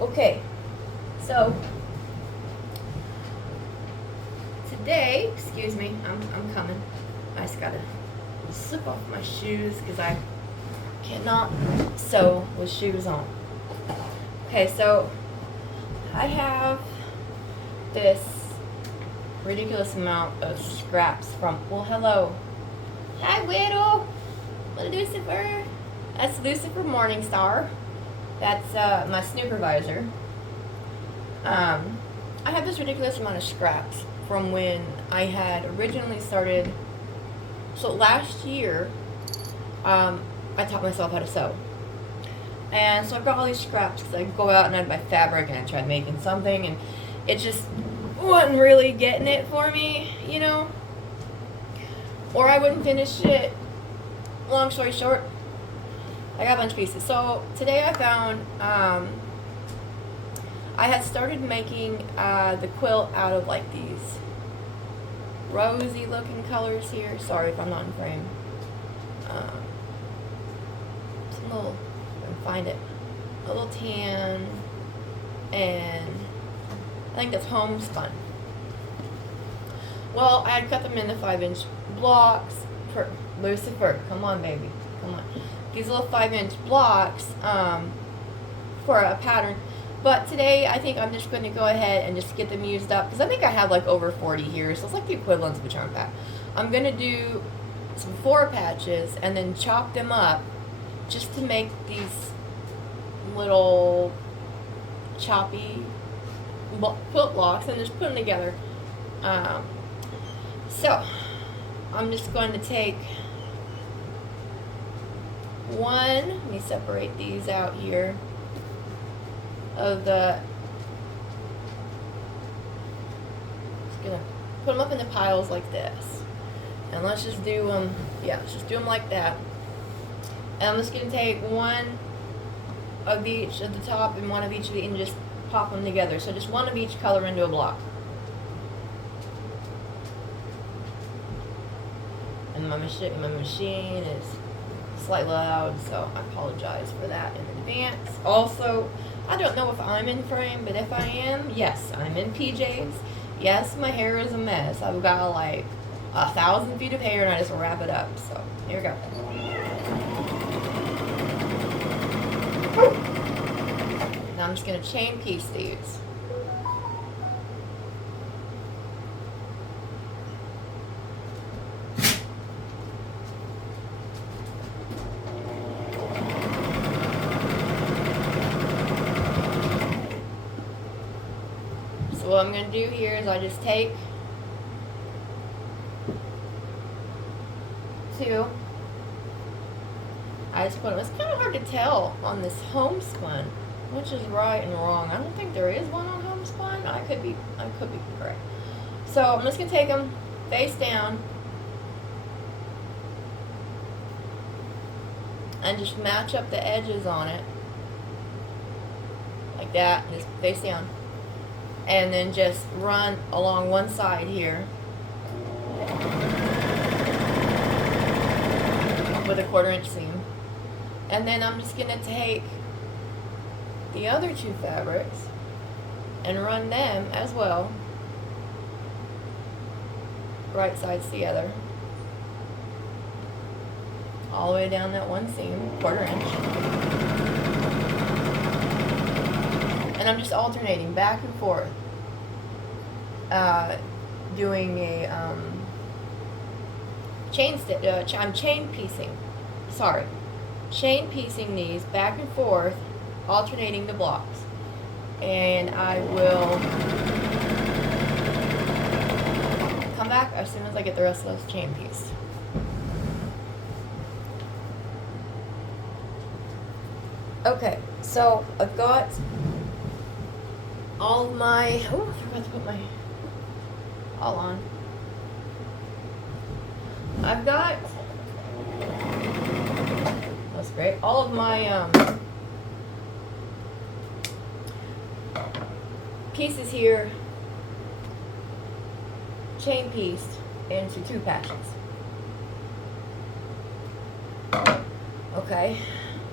Okay, so today, excuse me, I'm coming. I just gotta slip off my shoes because I cannot sew with shoes on. Okay, so I have this ridiculous amount of scraps from, well, hello. Hi, Widow. Lucifer. That's Lucifer Morningstar. That's my supervisor. I have this ridiculous amount of scraps from when I had originally started. So last year, I taught myself how to sew. And so I've got all these scraps because I go out and I'd buy fabric and I tried making something and it just wasn't really getting it for me, you know? Or I wouldn't finish it. Long story short, I got a bunch of pieces. So today I found, I had started making the quilt out of like these rosy looking colors here. Sorry if I'm not in frame. Some little, if I can find it, a little tan, and I think that's homespun. Well, I had cut them into 5-inch blocks. Lucifer, come on, baby, come on. These little 5-inch blocks for a pattern. But today, I think I'm just going to go ahead and just get them used up because I think I have like over 40 here, so it's like the equivalent of a charm pack. I'm going to do some 4 patches and then chop them up just to make these little choppy quilt blocks and just put them together. So I'm just going to take one, let me separate these out here, of the, just gonna put them up in the piles like this, and let's just do them, yeah, let's just do them like that. And I'm just gonna take one of each at the top and one of each of the, and just pop them together. So just one of each color into a block. And my machine is slightly loud, so I apologize for that in advance. Also, I don't know if I'm in frame, but if I am, yes, I'm in PJs. Yes, my hair is a mess. I've got like 1,000 feet of hair and I just wrap it up. So here we go. Now I'm just going to chain piece these. So what I'm going to do here is I just take 2. I just put them. It's kind of hard to tell on this homespun which is right and wrong. I don't think there is one on homespun. I could be correct. So I'm just going to take them face down and just match up the edges on it like that, just face down, and then just run along one side here with a 1/4-inch seam, and then I'm just going to take the other 2 fabrics and run them as well, right sides together, all the way down that one seam, 1/4-inch. And I'm just alternating back and forth, doing a I'm chain piecing these back and forth, alternating the blocks. And I will come back as soon as I get the rest of those chain pieced. Okay, so I've got all of my, oh, I forgot to put my all on. I've got, that's great, all of my pieces here chain pieced into 2 patches. Okay,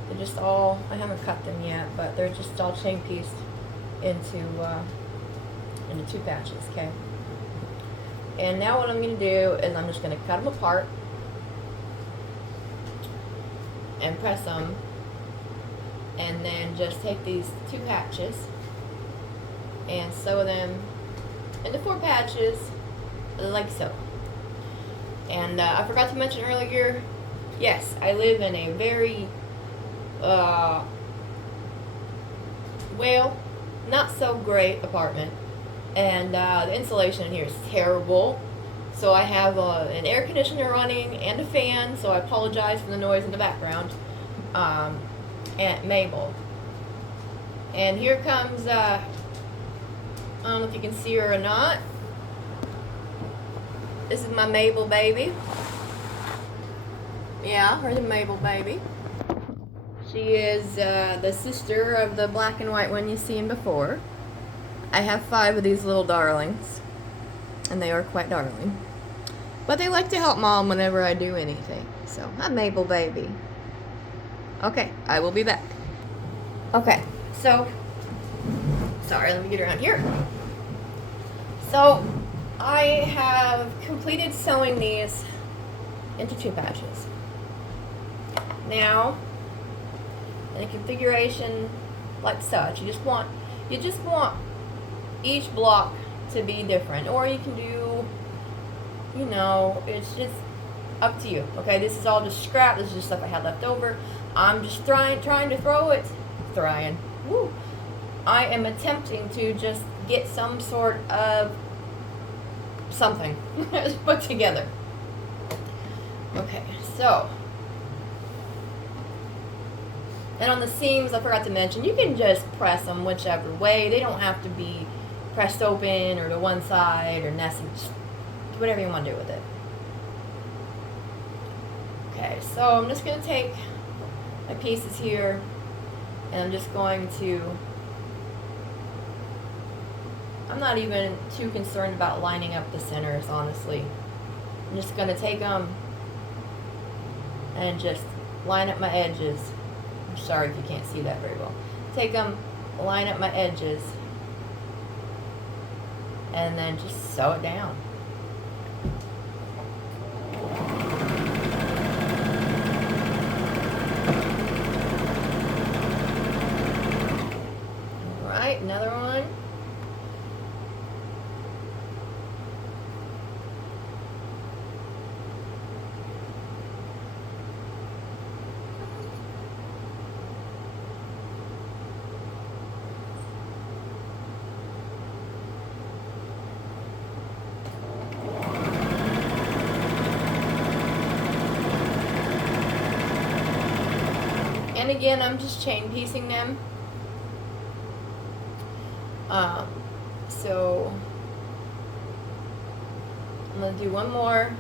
they're just all, I haven't cut them yet, but they're just all chain pieced into 2 patches, okay? And now what I'm going to do is I'm just going to cut them apart and press them, and then just take these 2 patches and sew them into 4 patches like so. And I forgot to mention earlier, yes, I live in a very well, not so great apartment, and the insulation in here is terrible. So I have an air conditioner running and a fan, so I apologize for the noise in the background. Aunt Mabel. And here comes, I don't know if you can see her or not. This is my Mabel baby. Yeah, her the Mabel baby. She is the sister of the black and white one you've seen before. I have 5 of these little darlings, and they are quite darling. But they like to help Mom whenever I do anything. So, hi Mabel baby. Okay, I will be back. Okay, so, sorry, let me get around here. So, I have completed sewing these into 2 patches. Now, in a configuration like such, you just want each block to be different, or you can do, you know, it's just up to you. Okay, this is all just scrap. This is just stuff I had left over. I'm just trying to throw it. Woo! I am attempting to just get some sort of something put together. Okay, so. And on the seams, I forgot to mention, you can just press them whichever way. They don't have to be pressed open or to one side or nested. Just do whatever you want to do with it. Okay, so I'm just going to take my pieces here, and I'm just going to, I'm not even too concerned about lining up the centers, honestly. I'm just going to take them and just line up my edges. Sorry if you can't see that very well. Take them, line up my edges, and then just sew it down. Alright, another one. And again, I'm just chain piecing them. So I'm gonna do one more.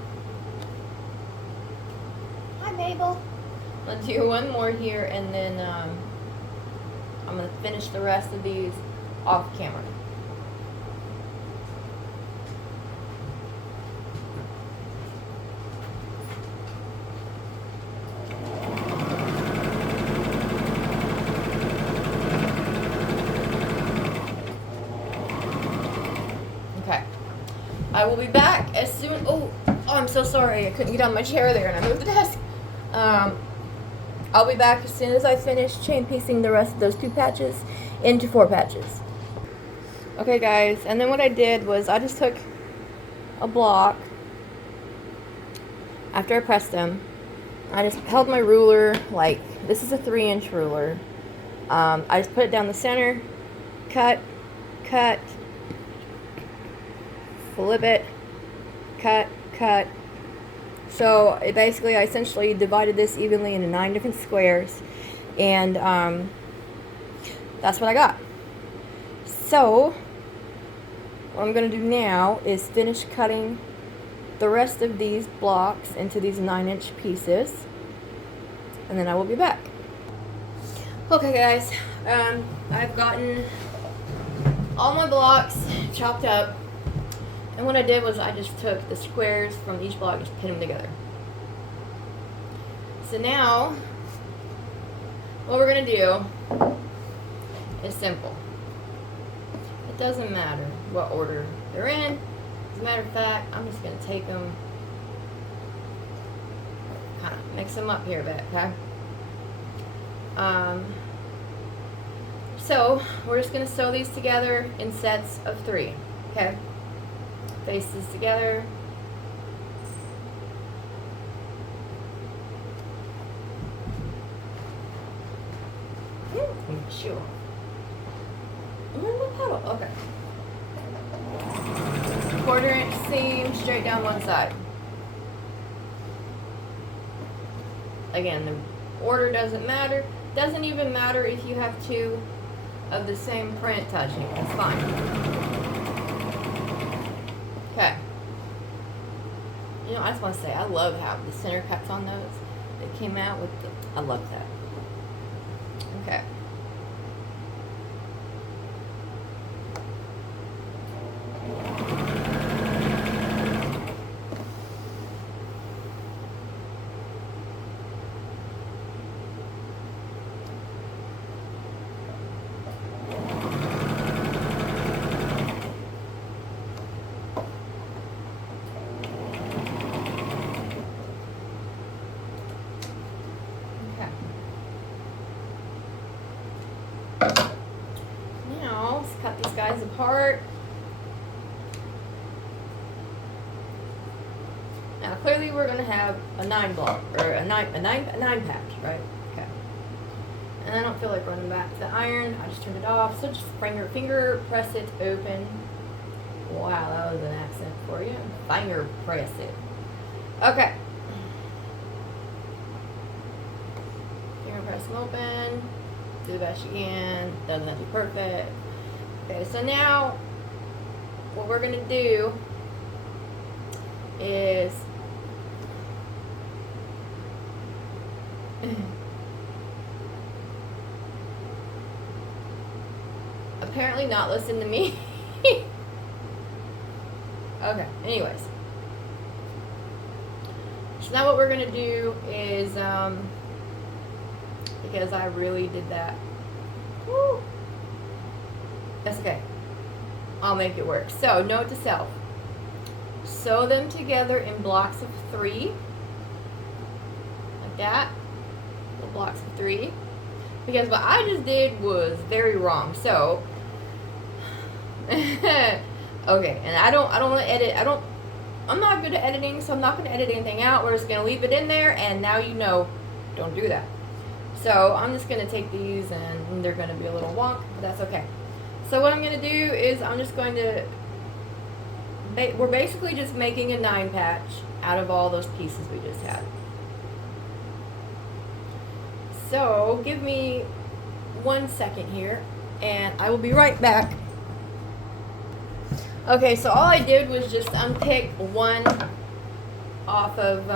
Hi, Mabel. I'm gonna do one more here, and then I'm gonna finish the rest of these off camera. Okay, I will be back as soon. Oh, I'm so sorry. I couldn't get on my chair there, and I moved the desk. I'll be back as soon as I finish chain piecing the rest of those 2 patches into 4 patches. Okay, guys, and then what I did was I just took a block after I pressed them. I just held my ruler, like this is a 3-inch ruler. I just put it down the center, cut, flip it, cut. So I essentially divided this evenly into 9 different squares, and that's what I got. So what I'm going to do now is finish cutting the rest of these blocks into these 9-inch pieces, and then I will be back. Okay, guys, I've gotten all my blocks chopped up. And what I did was I just took the squares from each block and just pinned them together. So now, what we're going to do is simple. It doesn't matter what order they're in. As a matter of fact, I'm just going to take them, kind of mix them up here a bit, okay? So we're just going to sew these together in sets of 3, okay? Faces together. Sure. Where's my pedal? Okay. 1/4 inch seam straight down one side. Again, the order doesn't matter. Doesn't even matter if you have 2 of the same print touching. That's fine. Okay. You know, I just want to say, I love how the center cuts on those. They came out with the, I love that. Okay. Now, let's cut these guys apart. Now, clearly we're going to have a 9 block, or a nine patch, right? Okay. And I don't feel like running back to the iron. I just turned it off. So just finger press it open. Wow, that was an accent for you. Finger press it. Okay. Finger press them open. Do the best you can. Doesn't have to be perfect. Okay, so now what we're gonna do is apparently not listen to me. Okay, anyways. So now what we're gonna do is because I really did that. Woo. That's okay. I'll make it work. So, note to self. Sew them together in blocks of 3. Like that. Little blocks of 3. Because what I just did was very wrong. So, okay. And I don't want to edit. I'm not good at editing, so I'm not going to edit anything out. We're just going to leave it in there, and now you know, don't do that. So I'm just going to take these, and they're going to be a little wonk, but that's okay. So what I'm going to do is I'm just going to, we're basically just making a 9 patch out of all those pieces we just had. So give me 1 second here, and I will be right back. Okay, so all I did was just unpick one off of,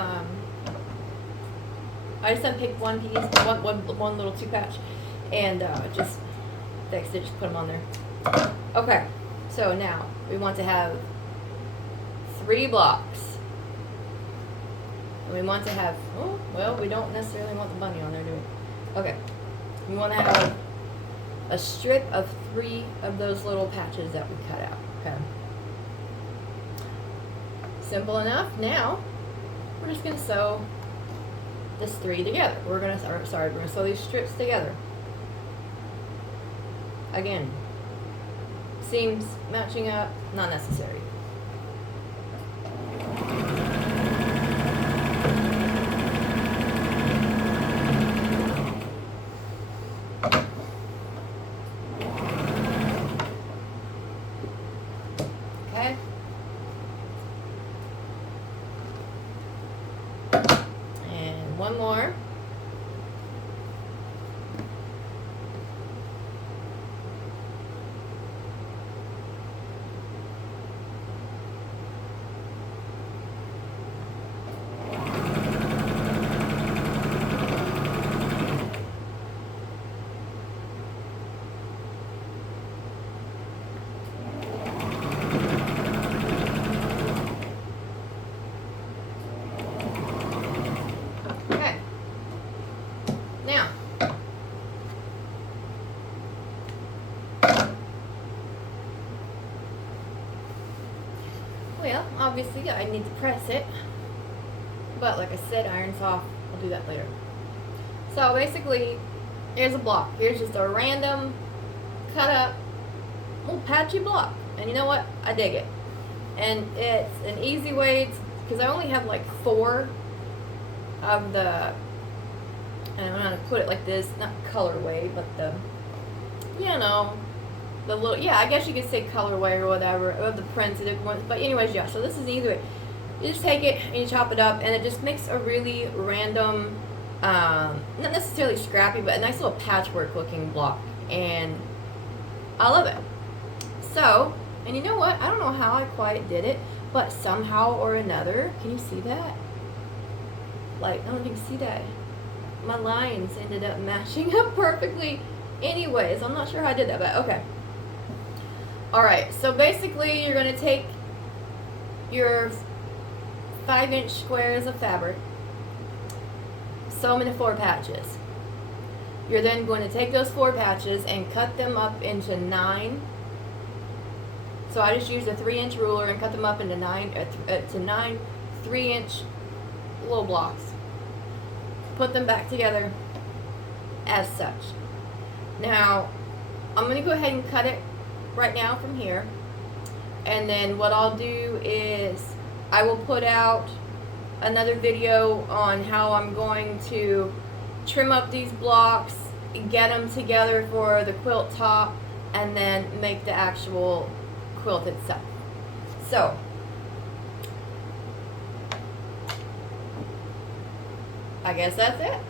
I just unpicked one piece, one little 2 patch, and just fixed it, just put them on there. Okay, so now we want to have 3 blocks. And we want to have, oh, well, we don't necessarily want the bunny on there, do we? Okay, we want to have a strip of 3 of those little patches that we cut out, okay? Simple enough. Now, we're just going to sew this 3 together. We're going to, we're going to sew these strips together. Again, seams matching up, not necessary. Okay. And one more. Well, obviously I need to press it, but like I said, iron's off. I'll do that later. So basically, here's a block. Here's just a random cut up little patchy block, and you know what? I dig it. And it's an easy way because I only have like 4 of the, and I'm gonna put it like this, not colorway, but the, you know, the little, yeah, I guess you could say colorway or whatever of the prints of different ones. But anyways, yeah. So this is the easy way. You just take it and you chop it up, and it just makes a really random, not necessarily scrappy, but a nice little patchwork looking block, and I love it. So, and you know what? I don't know how I quite did it, but somehow or another, can you see that? Like, I don't know if you can see that. My lines ended up matching up perfectly. Anyways, I'm not sure how I did that, but okay. Alright, so basically you're going to take your 5-inch squares of fabric, sew them into 4 patches. You're then going to take those 4 patches and cut them up into 9. So I just used a 3-inch ruler and cut them up into 9 3-inch little blocks. Put them back together as such. Now, I'm going to go ahead and cut it right now from here. And then what I'll do is I will put out another video on how I'm going to trim up these blocks, get them together for the quilt top, and then make the actual quilt itself. So, I guess that's it.